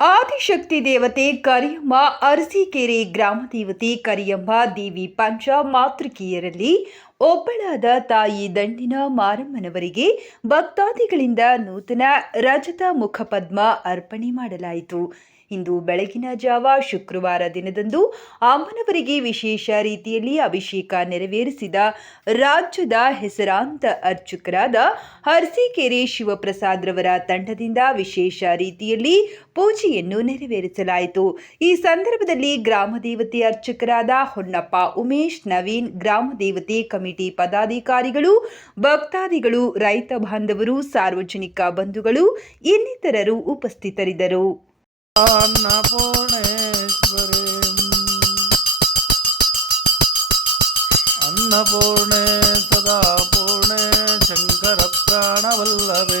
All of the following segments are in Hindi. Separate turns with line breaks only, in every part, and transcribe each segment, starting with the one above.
ಆದಿಶಕ್ತಿ ದೇವತೆ ಕರಿಯಮ್ಮ ಅರಸೀಕೆರೆ ಗ್ರಾಮ ದೇವತೆ ಕರಿಯಮ್ಮ ದೇವಿ ಪಂಚ ಮಾತೃಕೆಯರಲ್ಲಿ ಒಬ್ಬಳಾದ ತಾಯಿ ದಂಡಿನ ಮಾರಮ್ಮನವರಿಗೆ ಭಕ್ತಾದಿಗಳಿಂದ ನೂತನ ರಜತ ಮುಖಪದ್ಮ ಅರ್ಪಣೆ ಮಾಡಲಾಯಿತು. ಇಂದು ಬೆಳಗಿನ ಜಾವ ಶುಕ್ರವಾರ ದಿನದಂದು ಅಮ್ಮನವರಿಗೆ ವಿಶೇಷ ರೀತಿಯಲ್ಲಿ ಅಭಿಷೇಕ ನೆರವೇರಿಸಿದ ರಾಜ್ಯದ ಹೆಸರಾಂತ ಅರ್ಚಕರಾದ ಹರ್ಸಿಕೆರೆ ಶಿವಪ್ರಸಾದ್ರವರ ತಂಡದಿಂದ ವಿಶೇಷ ರೀತಿಯಲ್ಲಿ ಪೂಜೆಯನ್ನು ನೆರವೇರಿಸಲಾಯಿತು. ಈ ಸಂದರ್ಭದಲ್ಲಿ ಗ್ರಾಮ ದೇವತೆ ಅರ್ಚಕರಾದ ಹೊನ್ನಪ್ಪ, ಉಮೇಶ್, ನವೀನ್, ಗ್ರಾಮ ದೇವತೆ ಕಮಿಟಿ ಪದಾಧಿಕಾರಿಗಳು, ಭಕ್ತಾದಿಗಳು, ರೈತ ಬಾಂಧವರು, ಸಾರ್ವಜನಿಕ ಬಂಧುಗಳು ಇನ್ನಿತರರು ಉಪಸ್ಥಿತರಿದ್ದರು.
अन्नपूर्णेश्वरी अन्नपूर्णे सदा पूर्णे शङ्करप्राणवल्लभे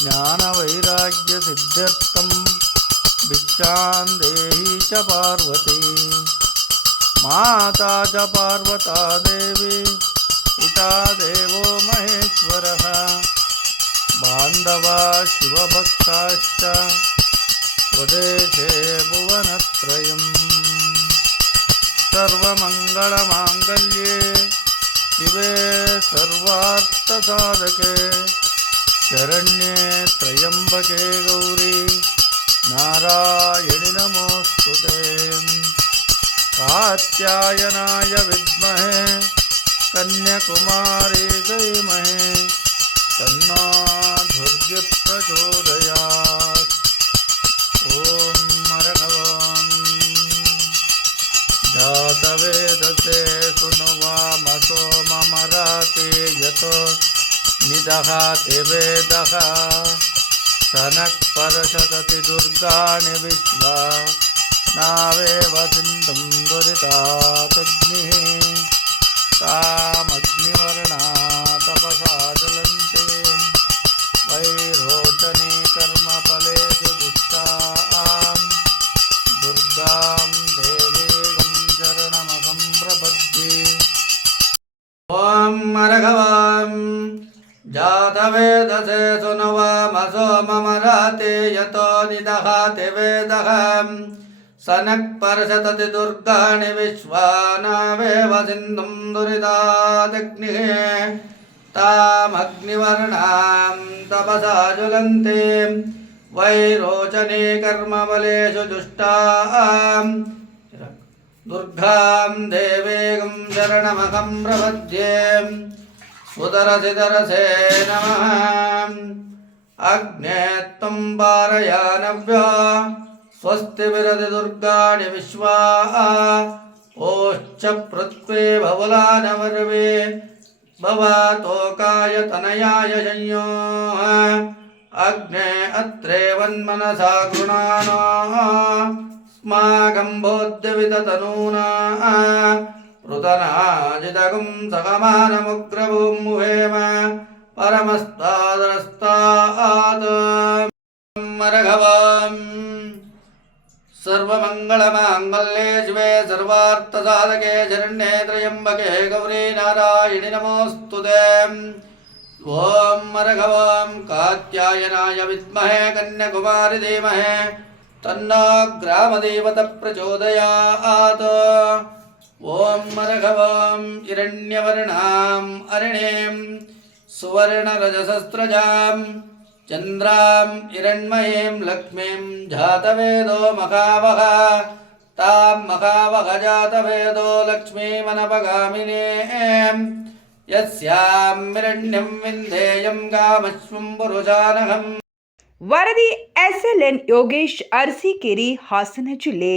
ज्ञानवैराग्यसिद्ध्यर्थं भिक्षां देही च पार्वती माता च पार्वता देवी पिता देवो महेश्वरः बान्धवा शिवभक्ताश्च स्वदेशे भुवनत्रयम् सर्वमङ्गलमाङ्गल्ये शिवे सर्वार्थसाधके शरण्ये त्र्यम्बके गौरी नारायणि नमोऽस्तु ते कात्यायनाय विद्महे कन्याकुमारी धीमहि तन्नो जातवेदते सुनुवामसो मम राति यतो निदहाति वेदः। सनक्परशति दुर्गाणि विश्वा नावेव सिन्धुं दुरिता अग्निः। कामग्निवर्णात् दुर्गां देवीं शरणमहं प्रपद्ये ॐ मरघवां जातवेदसे सुनवामसो मम राते यतो निदहाति वेदः सनक्पर्शतति दुर्गाणि विश्वानावेव सिन्धुं दुरितादग्निः तामग्निवर्णां तपसा ज्वलन्ते वैरोचने कर्मबलेषु दुष्टां दुर्गां देवीं शरणमहं प्रपद्ये। सुदरसिदरसे नमः। अग्ने त्वं पारयानव्या। स्वस्ति विरति दुर्गाणि विश्वा। ओश्च पृथ्वे भवलानवर्वे। भवतोकाय तनयाय संयोः। अग्ने अत्रेवन्मनसा गृणाना स्मागम्भोद्यविततनूना पृतनाजिदगुं सगमानमुग्रभूं मुहेम परमस्तादरस्तात् मरघवाम् सर्वमङ्गलमाङ्गल्ये शिवे सर्वार्थसाधके शरण्ये त्र्यम्बके गौरी नारायणि नमोऽस्तु ते ॐ मरघवां कात्यायनाय विद्महे, कन्याकुमारि धीमहे तन्नो प्रचोदयात् ॐ मरघवां हिरण्यवर्णाम् अरिणीं सुवर्णरजसस्रजाम् चन्द्रां हिरण्मयीं लक्ष्मीं जातवेदो मखावः तां मखावह जातवेदो लक्ष्मीमनपगामिनीं യസ്യാമിരണ്യം വിന്ദേയം കാമശ്വം പുരുഷാനഹം
ವರದಿ ಎಸ್ಎಲ್ಎನ್ ಯೋಗೇಶ್ ಅರಸೀಕೆರಿ ಹಾಸನ ಜಿಲ್ಲೆ